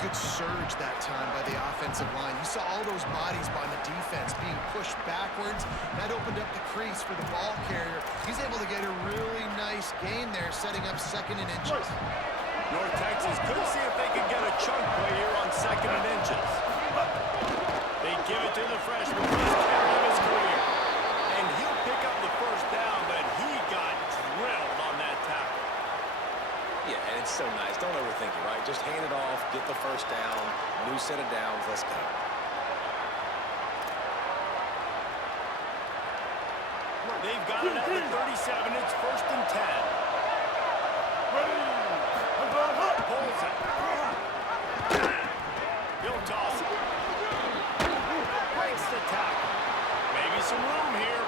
good surge that time by the offensive line. You saw all those bodies by the defense being pushed backwards. That opened up the crease for the ball carrier. He's able to get a really nice gain there, setting up 2nd and inches. North Texas could see if they could get a chunk play here on 2nd and inches. They give it to the freshman, first carry of his career. And he'll pick up the first down, but he got drilled on that tackle. Yeah, and it's so nice. Don't overthink it, right? Just hand it off, get the first down, new set of downs, let's go. They've got it at the 37. It's 1st and 10. Pulls it. He'll toss it. Breaks the tackle. Maybe some room here.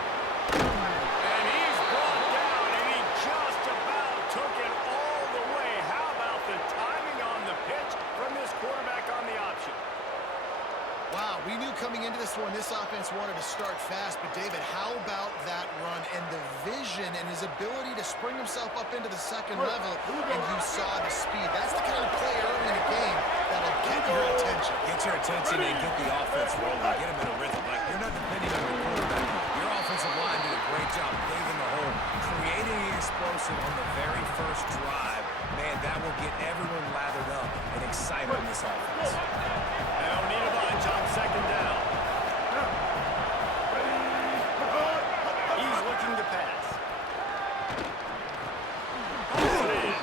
And he's brought down, and he just about took it all the way. How about the timing on the pitch from this quarterback on the option? Wow, we knew coming into this one, this offense wanted to start fast, but David, how about that run and the vision and his ability to spring himself up into the 2nd level, and you saw the speed. That's the kind of play early in the game that'll get your attention. Get your attention and get the offense rolling. Get them in a rhythm. Like, you're not depending on your quarterback. Your offensive line did a great job digging the hole, creating the explosive on the very first drive. Man, that will get everyone lathered up and excited in this offense. They don't need a bunch on 2nd down. He's looking to pass. Pulls it in.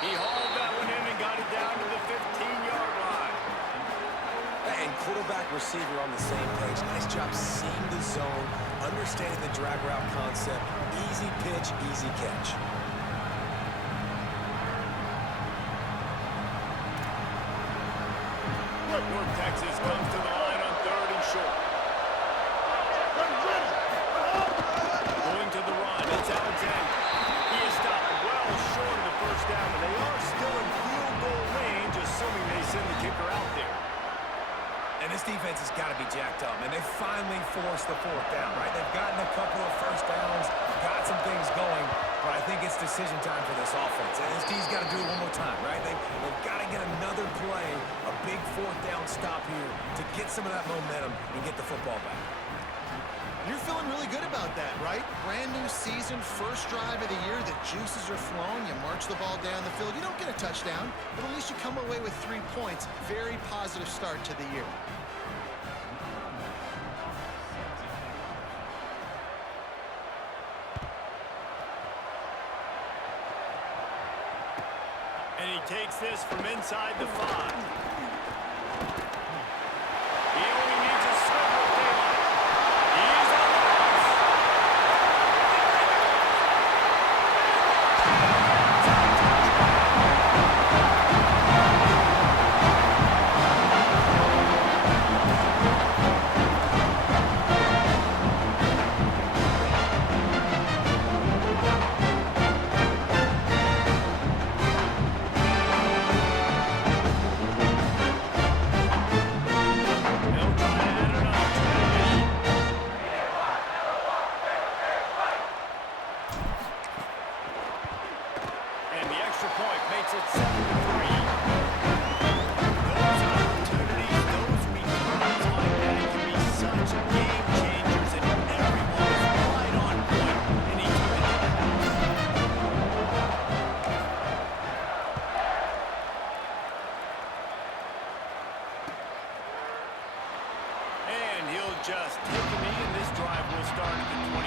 He hauled that one in and got it down to the 15-yard line. And quarterback receiver on the same page. Nice job seeing the zone, understanding the drag route concept. Easy pitch, easy catch. North Texas comes to the line on 3rd and short. Going to the run, it's Alexander. He is stopped well short of the first down, but they are still in field goal range, assuming they send the kicker out there. And this defense has got to be jacked up, and they finally forced the 4th down, right? They've gotten a couple of first downs, got some things going, but I think it's decision time for this offense. And this D's got to do it one more time, right? They've got to get another play, a big 4th down stop here to get some of that momentum and get the football back. You're feeling really good about that, right? Brand new season, first drive of the year, the juices are flowing, you march the ball down the field. You don't get a touchdown, but at least you come away with 3 points. Very positive start to the year. And he takes this from inside the 5. He only needs a sliver of daylight. He is on the bus. Just take a knee, and this drive will start at the 25.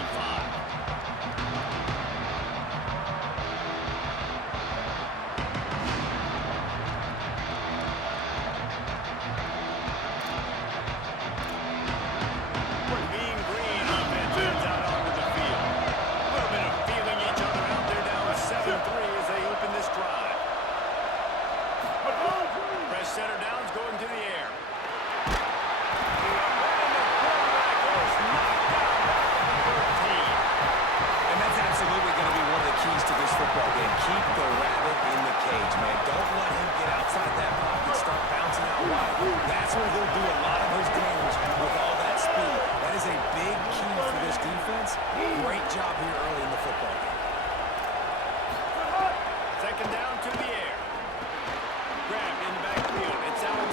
Mean Green offense ends out onto the field. A little bit of feeling each other out there down 7-3 as they open this drive. Fresh center downs going to the air. Football game. Keep the rabbit in the cage, man. Don't let him get outside that pocket, start bouncing out wide. That's where he'll do a lot of his damage with all that speed. That is a big key for this defense. Great job here early in the football game. 2nd down to the air. Grabbed in the backfield. It's out.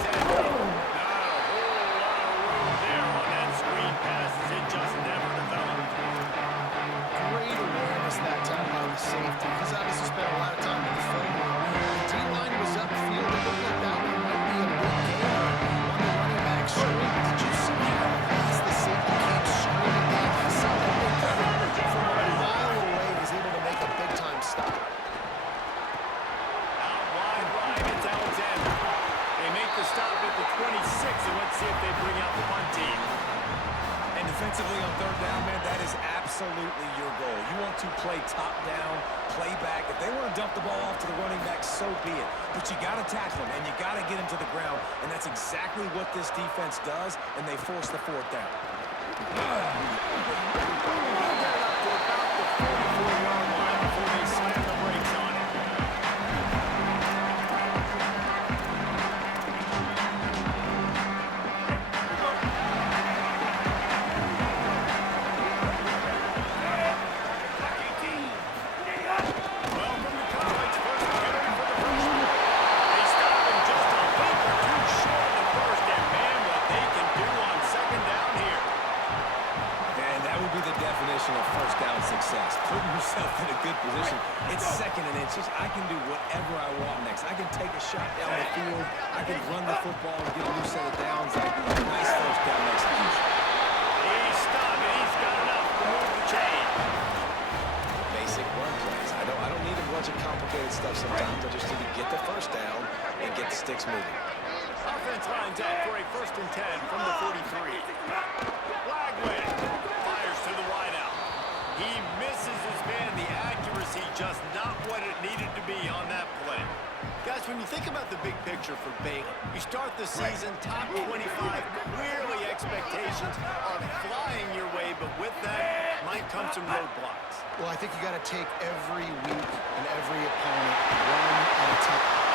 to play top down, play back. If they want to dump the ball off to the running back, so be it. But you got to tackle them, and you got to get them to the ground, and that's exactly what this defense does, and they force the fourth down. Putting yourself in a good position. It's 2nd and inches. I can do whatever I want next. I can take a shot down the field. I can run the football and get a new set of downs. Nice first down execution. He's stopped, and he's got enough to move the chain. Basic run plays. I don't need a bunch of complicated stuff sometimes. I just need to get the first down and get the sticks moving. Offense lines up for a 1st and 10 from the 43. Flagway fires to the wideout. He misses his man. The accuracy just not what it needed to be on that play. Guys, when you think about the big picture for Baylor, you start the season top 25. Clearly expectations are flying your way, but with that might come some roadblocks. Well, I think you got to take every week and every opponent one at a time.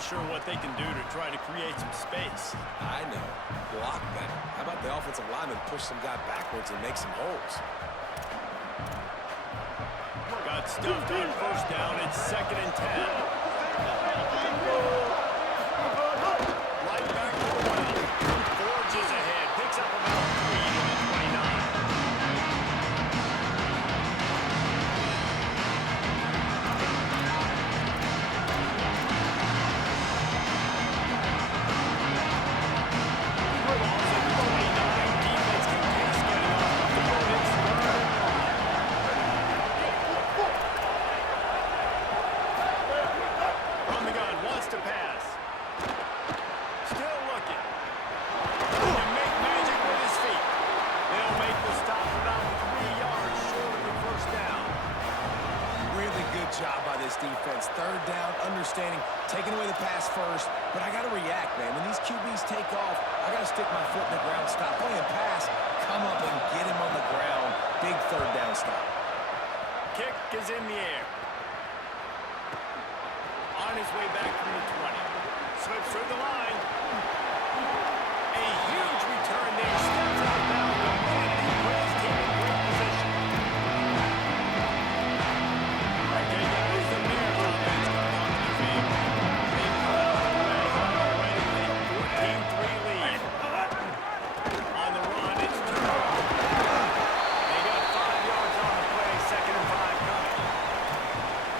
Sure what they can do to try to create some space. I know. Block better. How about the offensive lineman push some guy backwards and make some holes? Got stuffed on 1st down. It's 2nd and 10. Right back to the well. Forges ahead. Picks up about 3 to the 29. Defense, 3rd down, understanding, taking away the pass first, but I got to react, man. When these QBs take off, I got to stick my foot in the ground, stop playing pass, come up and get him on the ground. Big 3rd down stop. Kick is in the air. On his way back from the 20. Slips through the line. A huge return there. Steps out of bounds. And he puts his team in great position. Okay, guys, the Bears offense coming onto the field. They come out of the way already with a 14-3 lead. On the run, it's Ncaa. They got 5 yards on the play. 2nd and 5 coming.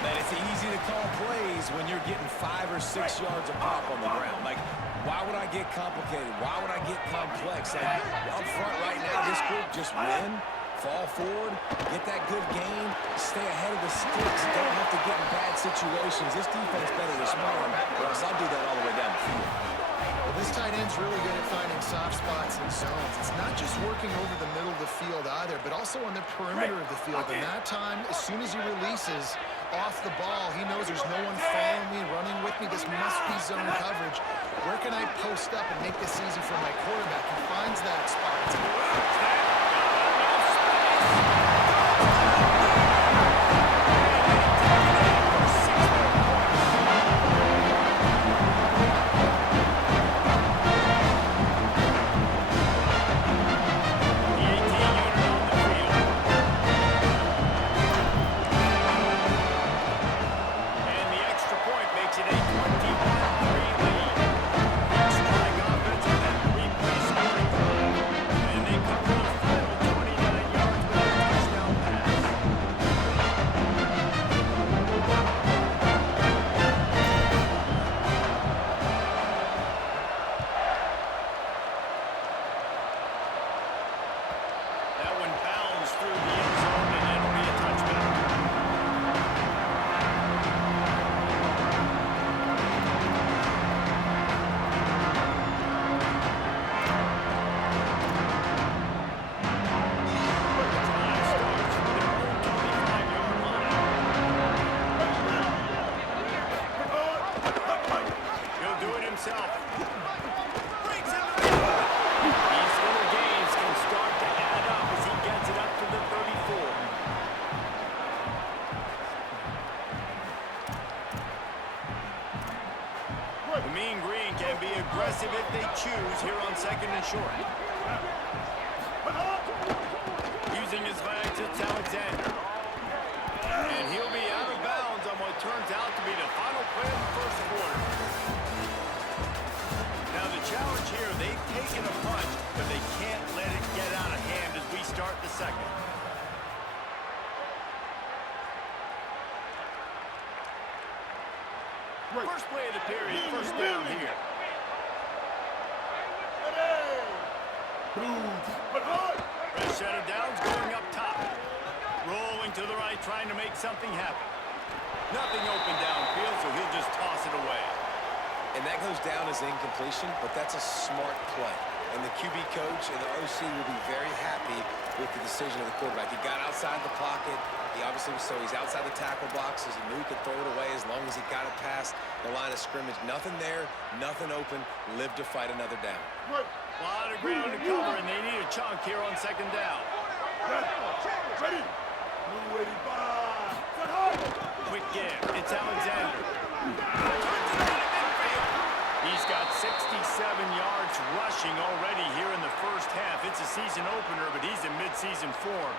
Man, it's easy to call plays when you're getting 5 or 6 yards of pop on the ground. Like, why would I get complicated? Why would I get complex? Like, up front right now, this group just win, fall forward, get that good gain, stay ahead of the sticks, don't have to get in bad situations. This defense better respond, or else I'll do that all the way down the field. Well, this tight end's really good at finding soft spots and zones. It's not just working over the middle of the field either, but also on the perimeter of the field. And that time, as soon as he releases, off the ball. He knows there's no one following me, running with me. This must be zone coverage. Where can I post up and make this easy for my quarterback? He finds that spot. If they choose here on 2nd and short. Using his legs, it's Alexander. And he'll be out of bounds on what turns out to be the final play of the first quarter. Now the challenge here, they've taken a punch, but they can't let it get out of hand as we start the second. First play of the period, first down here. Fresh set of downs going up top. Rolling to the right, trying to make something happen. Nothing open downfield, so he'll just toss it away. And that goes down as incompletion, but that's a smart play. And the QB coach and the OC will be very happy with the decision of the quarterback. He got outside the pocket. He obviously was, so he's outside the tackle boxes. He knew he could throw it away as long as he got it past the line of scrimmage. Nothing there, nothing open. Live to fight another down. A lot of ground to cover, and they need a chunk here on 2nd down. Ready. Quick give. It's Alexander. He's got 67 yards rushing already here in the first half. It's a season opener, but he's in mid-season form.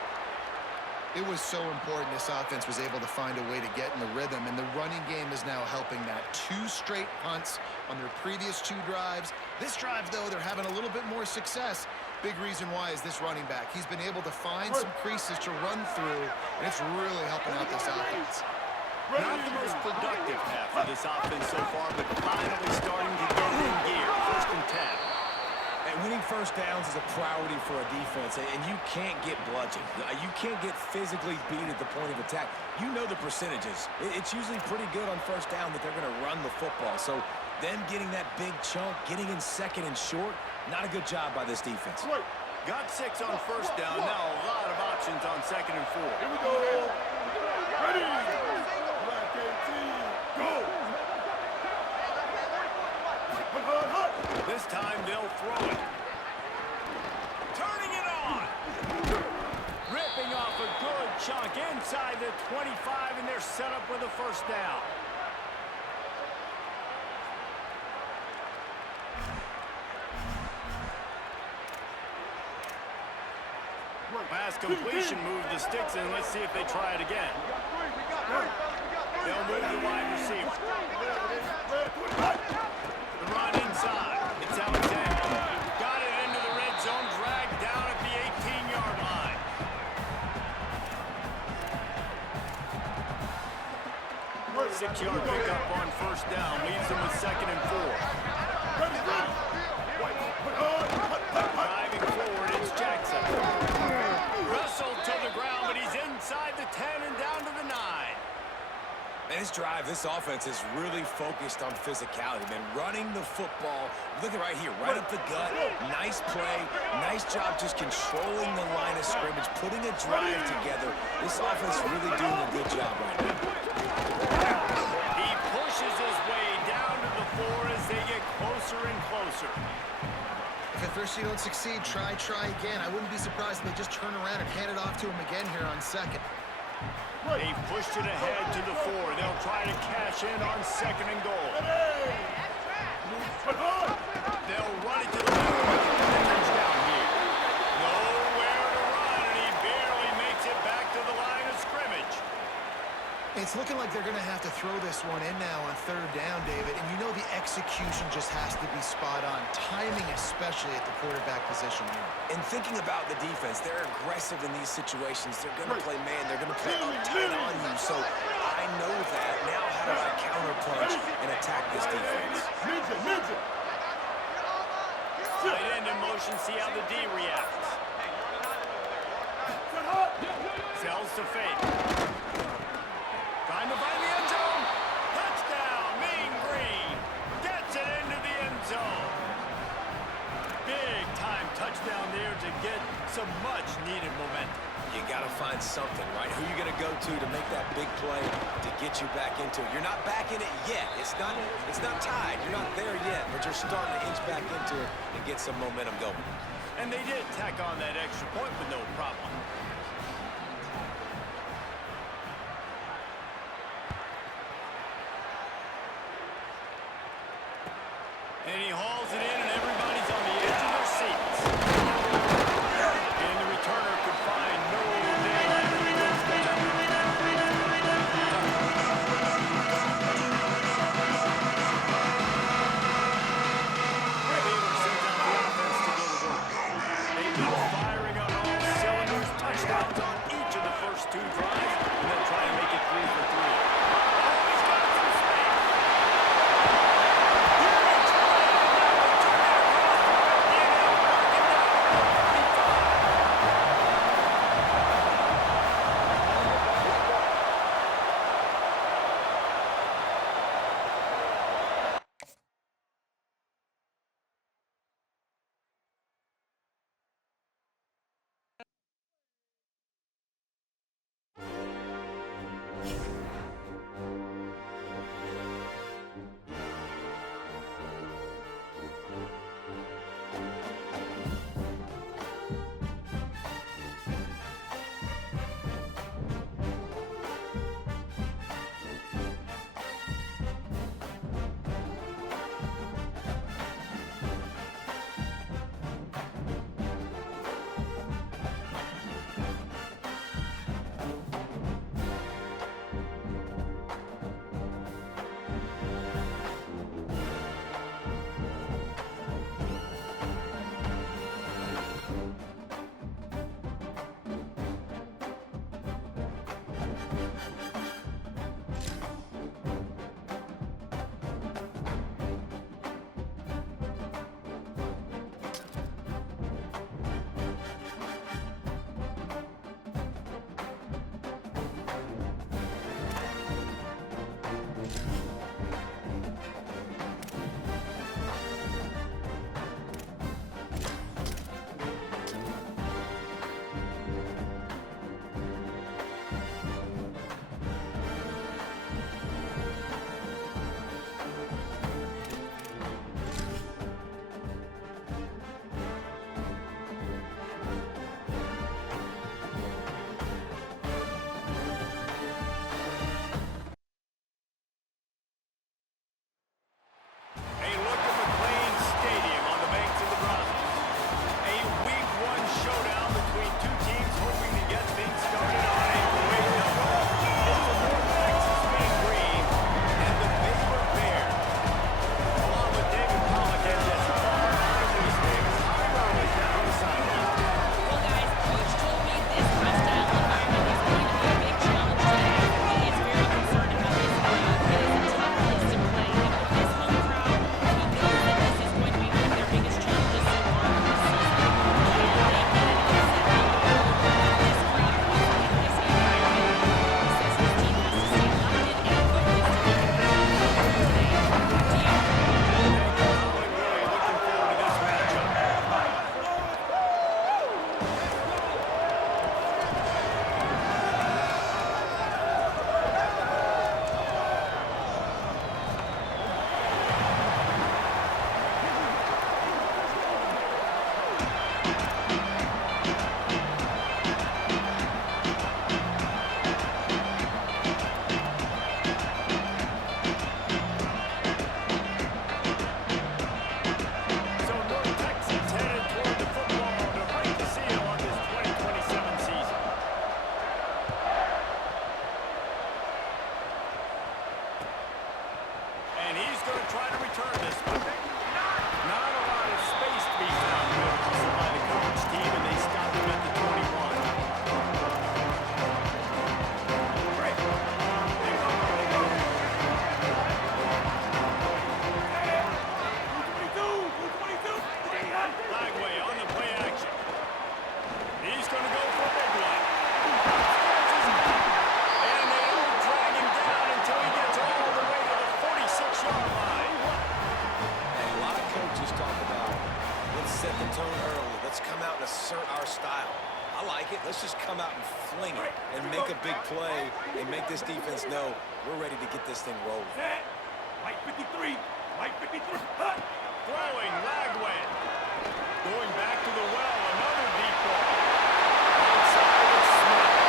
It was so important this offense was able to find a way to get in the rhythm, and the running game is now helping that. 2 straight punts on their previous 2 drives. This drive, though, they're having a little bit more success. Big reason why is this running back. He's been able to find some creases to run through, and it's really helping out this offense. Not the most productive half of this offense so far, but finally starting to get in gear. 1st and 10. And winning first downs is a priority for a defense, and you can't get bludgeoned. You can't get physically beat at the point of attack. You know the percentages. It's usually pretty good on first down that they're going to run the football. So them getting that big chunk, getting in 2nd and short, not a good job by this defense. Got 6 on first down. Now a lot of options on 2nd and 4. Here we go. Ready. Black 18. Go. This time they'll throw it. Turning it on. Ripping off a good chunk inside the 25, and they're set up with a first down. Pass completion, move the sticks in. Let's see if they try it again. They'll move the wide receiver. The run inside. It's Alexander. Got it into the red zone, dragged down at the 18-yard line. Six-yard pickup on first down. Leaves them with 2nd and 4. Driving forward, it's Jackson. Wrestled to the ground, but he's inside the 10 and down to the 9. And this drive, this offense is really focused on physicality, man. Running the football, look at right here, right up the gut. Nice play, nice job just controlling the line of scrimmage, putting a drive together. This offense really doing a good job right now. closer and closer. If at first you don't succeed, try again. I wouldn't be surprised if they just turn around and hand it off to him again here on second. They've pushed it ahead to the 4. They'll try to cash in on second and goal. They'll run it to the touchdown here. Nowhere to run, and he barely makes it back to the line of scrimmage. It's looking like they're going to have to throw this one in now on third down, David. And you know the execution just has to be spot on. Timing especially at the quarterback position here. And thinking about the defense, they're aggressive in these situations. They're going to play man. They're going to play up tight on you. So I know that. Now how do I counterpunch and attack this defense? Ninja. Tight end in motion, see how the D reacts. Sells to fake. Trying to find the end zone. Touchdown, Mean Green. Gets it into the end zone. Big time touchdown there to get some much needed momentum. You got to find something, right? Who you going to go to make that big play to get you back into it? You're not back in it yet. It's not tied. You're not there yet, but you're starting to inch back into it and get some momentum going. And they did tack on that extra point with no problem. And he hauls it in, and everybody's on the edge of their seats. And the returner could find no daylight when he goes down. Baylor sends out the offense to go to work. They've been firing on all cylinders, touchdowns on each of the first 2 drives, and then try and make it 3 for 3. Oh, he's got some space. Huge play. like it. Let's just come out and fling it and make a big play and make this defense know we're ready to get this thing rolling. Mike 53. Mike 53. Throwing Lagway. Going back to the well. Another deep ball. Outside with Smith.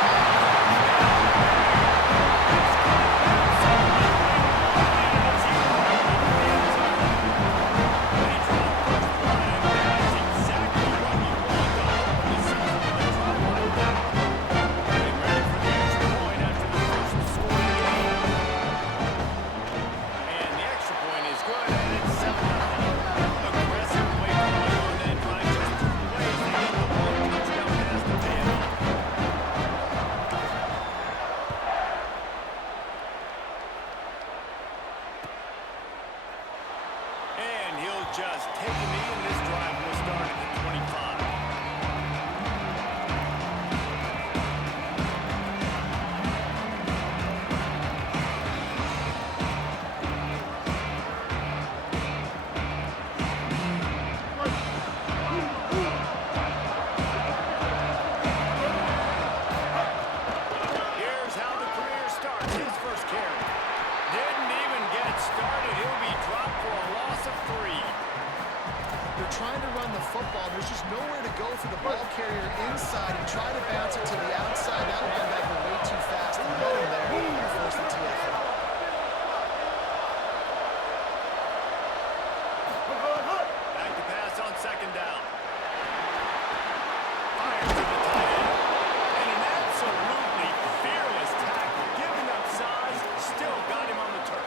Just take a knee, and this drive will start at the 25. Here's how the career starts. His first carry. Didn't even get it started. He'll be dropped for a loss of 3. They're trying to run the football. There's just nowhere to go for the ball carrier inside and try to bounce it to the outside. That linebacker way too fast and met him there and forced the TFL. Back to pass on second down. Fires to the tight end. And an absolutely fearless tackle. Giving up size, still got him on the turf.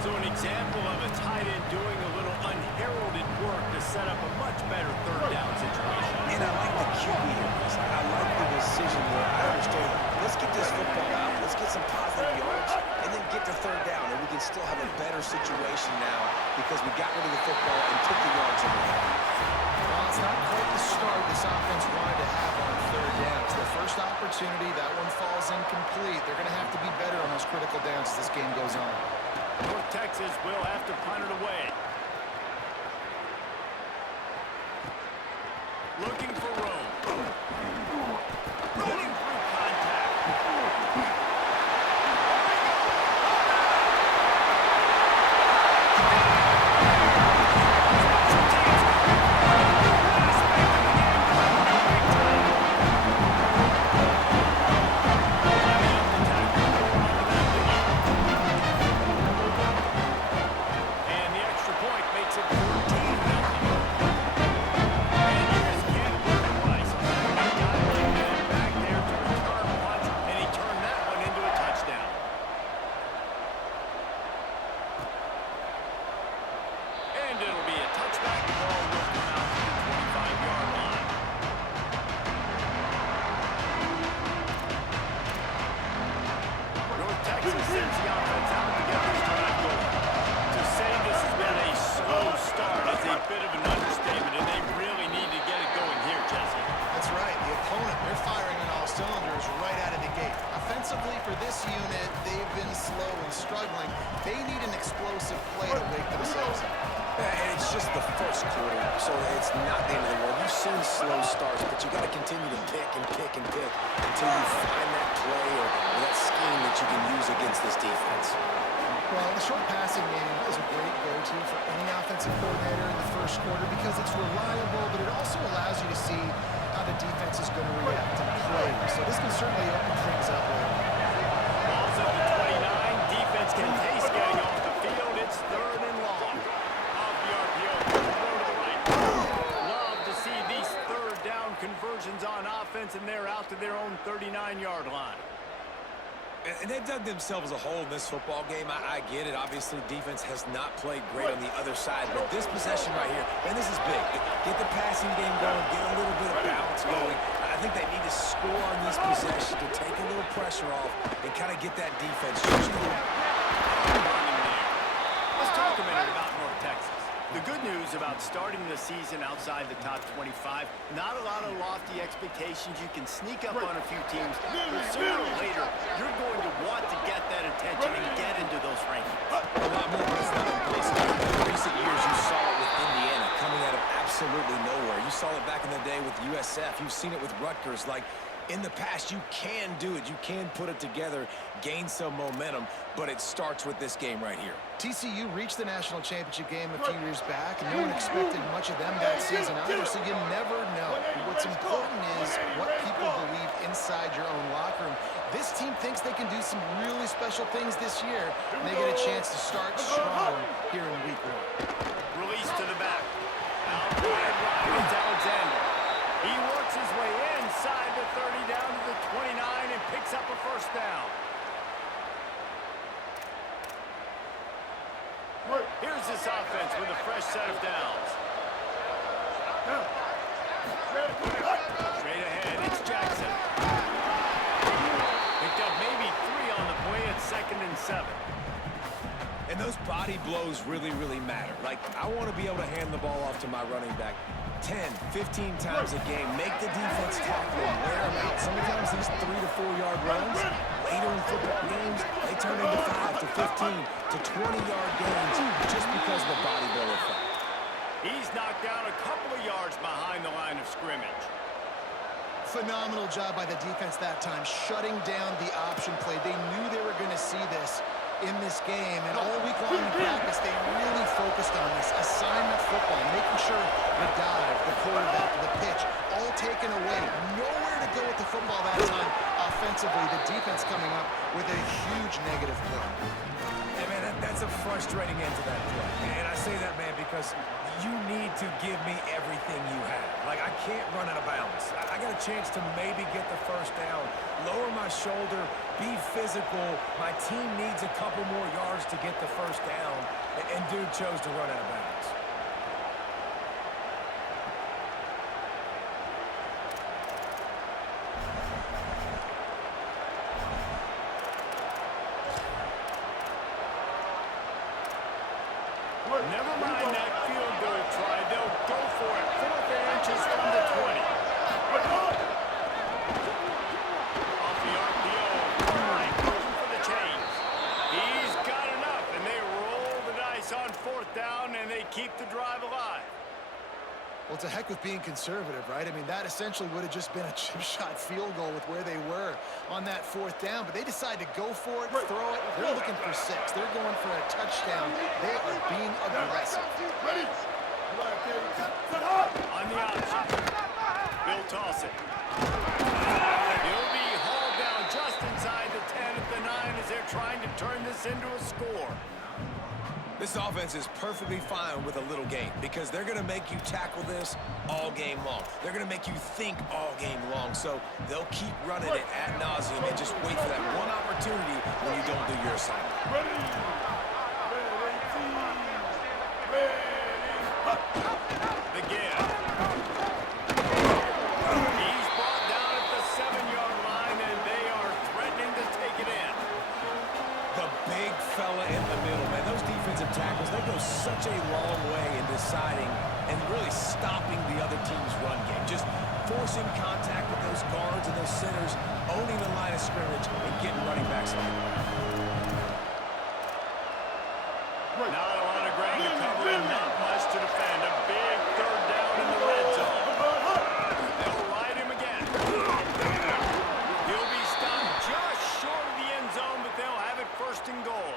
So an example of a tight end doing a little unheralded work to set up a much better third down situation. And I like the QB here. I like the decision where I understand, let's get this football out, let's get some positive yards, and then get to third down, and we can still have a better situation now because we got rid of the football and took the yards away. Well, it's not quite the start this offense wanted to have on third down. It's their first opportunity. That one falls incomplete. They're going to have to be better on those critical downs as this game goes on. North Texas will have to punt it away. Looking for room. Running through contact. And the extra point makes it 14-0. for this unit, they've been slow and struggling. They need an explosive play to wake themselves up. And it's just the first quarter, so it's not the end of the world. You've seen slow starts, but you got to continue to pick and pick and pick until you find that play or that scheme that you can use against this defense. Well, the short passing game is a great go-to for any offensive coordinator in the first quarter because it's reliable, but it also allows you to see how the defense is going to react and play. So this can certainly open things up later. Ball's up to 29. Defense can taste getting off the field. It's third and long. Off the RPO. Throw to the right. Love to see these third down conversions on offense, and they're out to their own 39-yard line. And they dug themselves a hole in this football game. I get it. Obviously, defense has not played great on the other side. But this possession right here, man, this is big. Get the passing game going. Get a little bit of balance going. I think they need to score on this possession to take a little pressure off and kind of get that defense just a little. Let's talk a minute about North Texas. The good news about starting the season outside the top 25, not a lot of lofty expectations. You can sneak up on a few teams, but sooner or later, you're going to want to get that attention and get into those rankings. A lot more, but it's not in place. In recent years, you saw it with Indiana coming out of absolutely nowhere. You saw it back in the day with USF. You've seen it with Rutgers. Like, in the past, you can do it. You can put it together, gain some momentum, but it starts with this game right here. TCU reached the national championship game a few years back, and no one expected much of them that season either, so you never know. What's important is what people believe inside your own locker room. This team thinks they can do some really special things this year, and they get a chance to start strong here in week 1. Release to the back. Out wide, it's Alexander. He works his way inside the 30 down to the 29 and picks up a first down. Here's this offense with a fresh set of downs. Straight ahead, it's Jackson. Picked up maybe 3 on the play at 2nd and 7. And those body blows really, really matter. Like, I want to be able to hand the ball off to my running back 10, 15 times a game. Make the defense tackle and wear them out. Sometimes these 3 to 4 yard runs, later in football games, they turn into 5 to 15 to 20-yard gains just because of the body blow effect. He's knocked down a couple of yards behind the line of scrimmage. Phenomenal job by the defense that time, shutting down the option play. They knew they were going to see this in this game, and all week long in practice, they really focused on this assignment football, making sure the dive, the quarterback, the pitch, all taken away. Nowhere to go with the football that time offensively. The defense coming up with a huge negative play. Hey, man, that's a frustrating end to that play. And I say that, man, because you need to give me everything you have. Like, I can't run out of bounds. I got a chance to maybe get the first down, lower my shoulder, be physical. My team needs a couple more yards to get the first down, and dude chose to run out of bounds. Never mind that field goal try. They'll go for it. 4th inches from the 20. Off the RPO. Right, looking for the change. He's got enough, and they roll the dice on 4th down, and they keep the drive alive. Well, to heck with being conservative, right? I mean, that essentially would have just been a chip shot field goal with where they were on that 4th down, but they decide to go for it, throw it. They're looking for 6. They're going for a touchdown. They are being aggressive. On the option. He'll toss it. He'll be hauled down just inside the 10 at the 9 as they're trying to turn this into a score. This offense is perfectly fine with a little game because they're going to make you tackle this all game long. They're going to make you think all game long. So they'll keep running it ad nauseum and just wait for that one opportunity when you don't do your assignment. The give. He's brought down at the 7-yard line, and they are threatening to take it in. The big fella in the middle, man. Those defensive tackles, they go such a long way in deciding and really stopping the other team's run game. Just forcing contact with those guards and those centers, owning the line of scrimmage, and getting running backs on the Not a lot of ground to cover and not much to defend. A big 3rd down in the red zone. They'll ride him again. He'll be stopped just short of the end zone, but they'll have it 1st and goal.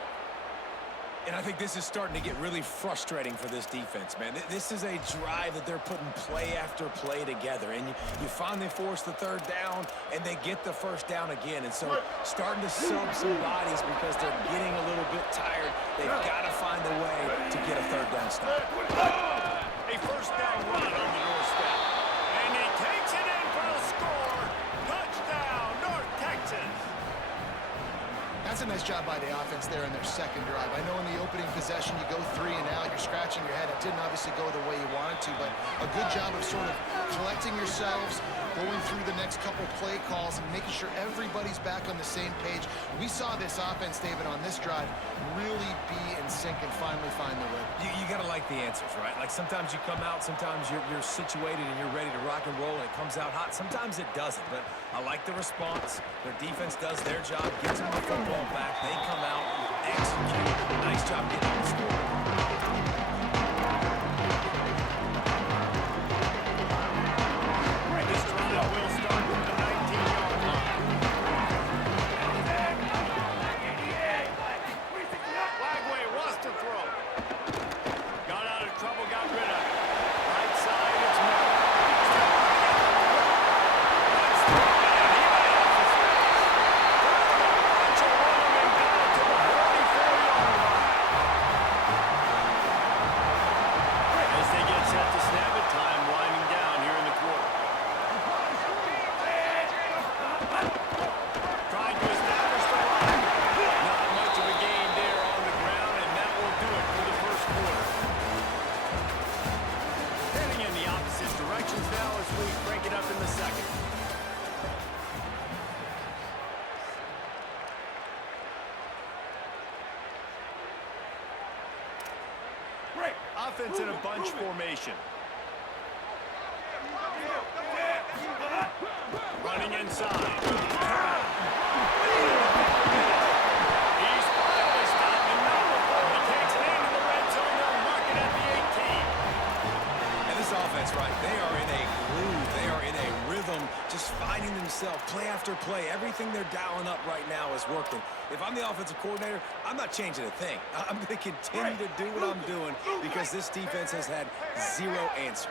And I think this is starting to get really frustrating for this defense, man. This is a drive that they're putting play after play together. And you finally force the 3rd down, and they get the 1st down again. And so starting to sub some bodies because they're getting a little bit tired. They've got to find a way to get a 3rd down stop. A 1st down run on the doorstep. And he takes it in for a score. Touchdown, North Texas. That's a nice job by the offense there in their 2nd drive. I know in the opening possession you go 3 and out, you're scratching your head. It didn't obviously go the way you wanted to, but a good job of sort of collecting yourselves, going through the next couple play calls and making sure everybody's back on the same page. We saw this offense, David, on this drive really be in sync and finally find the way. You got to like the answers, right? Like sometimes you come out, sometimes you're situated and you're ready to rock and roll and it comes out hot. Sometimes it doesn't, but I like the response. Their defense does their job, gets them the football back. They come out, execute. Nice job getting on the score. offense in a bunch formation. Running inside. He's finally stopped him now before he takes it into the red zone. They'll mark it at the 18. And this offense, right, they are in a groove. They are in a rhythm, just finding themselves play after play. Everything they're dialing up right now is working. If I'm the offensive coordinator, I'm not changing a thing. I'm going to continue to do what I'm doing because this defense has had zero answers.